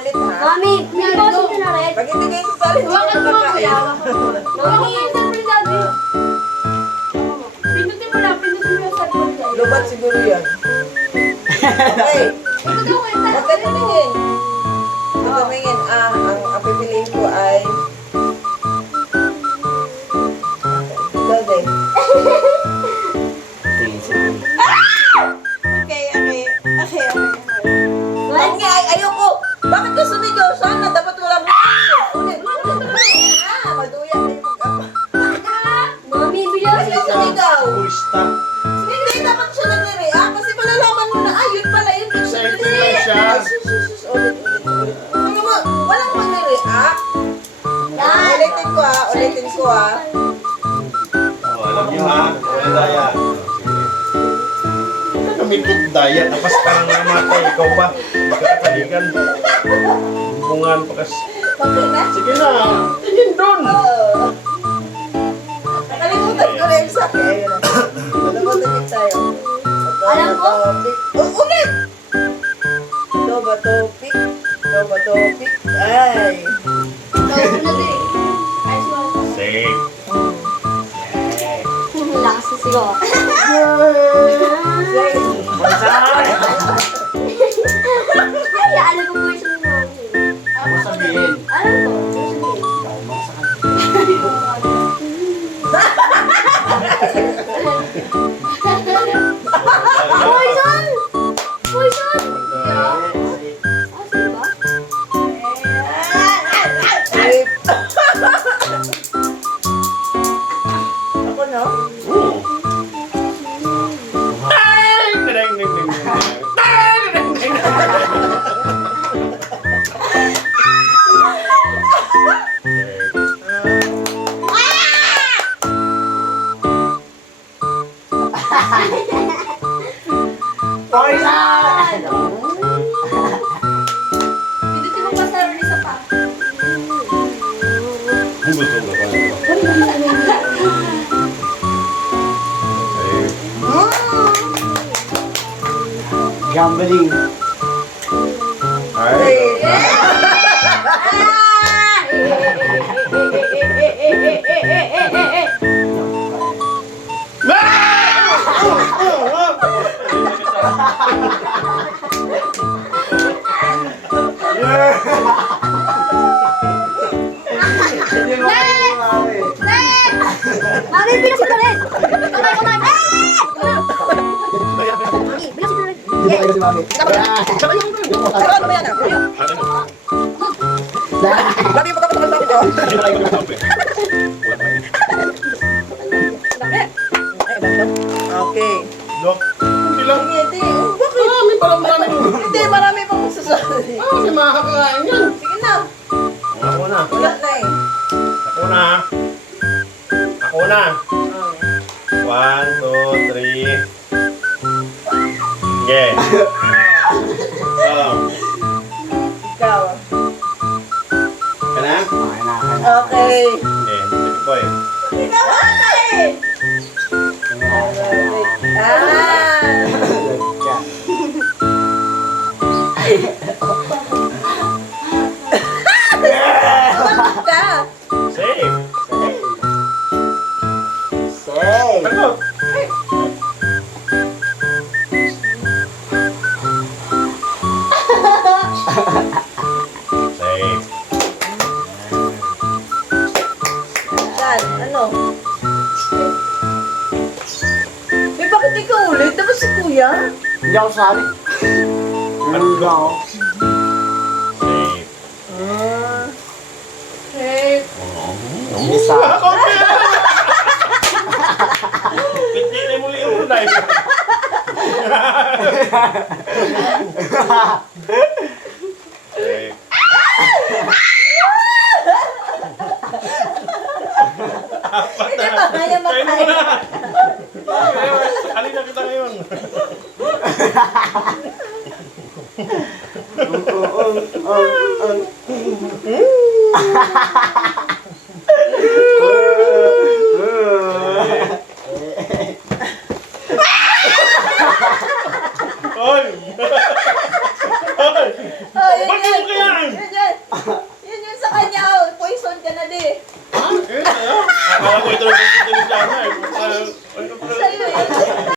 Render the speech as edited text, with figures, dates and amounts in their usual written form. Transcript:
ulit ha. Mami, pinaposit ko na rin. Pag hindi kayo sasali, hindi kayo makakain. Mami, pindutin mo lang, pindutin mo yung cellphone ko. Lubat siguro yan. Okay. Huwag ka tumingin. Huwag ka tumingin. Ang pipiliin ko ay... Ikaw din. Okay. Bakit nga? Ayoko. Bakit ka sumigaw? Sana dapat walang... Ulit. Maduya kayo mag-apa. Mami, Bakit bilang ka sumigaw? Pusta. Hindi dapat siya nagre-react kasi malalaman mo na, yun pala yun. Excited lang siya. Ay, sus. Ulit. Walang magre-react. Ulitin ko ha. Oh, alam niyo ha. Walang daya. Ano kamikit daya? Tapos parang namatay. Ikaw ba? Magkakaligan. Bungan pa kasi. Okay na? Sige na. Tingin doon. Nakalimutan ko na yung sabi. Ayun na. Nalamutan sa'yo. Alam ko? Ulit! Loba topic. Ay. Safe. lakas na sigaw. Ay, alam ko version ni Mami. Ano sabihin? Alam ko, version ni Poison! Poison! Ah, sino ba? Ako no? Ay! Ding, ding, ding, ding. Pindutin mo pa sa isa pa. Gusto ko ba? Gambling. Ay. Mami, bilang si Loren! Kamay! Mami, bilang si Loren! Hindi ba kayo si Mami? Ano ba yan ah? Lagi mo kapatagal sa akin ko. Okay. Look, hindi lang. Hindi. Bakit? Marami pa lang marami. Hindi, marami pa kong sasabi. May makakakain yan. Sige na. Ako na. Wala na eh. Ako na. Ako na. 1, 2, 3. Sige. Ikaw. Ka na? Okay na. Okay. Sige, sige po eh. Hindi na wala eh. Bakit ka? Safe. Safe. Ano? Safe. Saan? Ano? May bakit ikaw ulit? Tapos si kuya? Hindi ako sali. Ano ba ako? Safe. Hey. Hindi sa Pitin mo yung ulay. Safe. Hindi ba kaya Kain mo makain? na. Alin na kita ngayon. Hoy! Hoy! Ba't mo yan? Yun yun. Yun yun sa kanya. Oh. Poison ka na di. Ha? Akala ko ito lang ito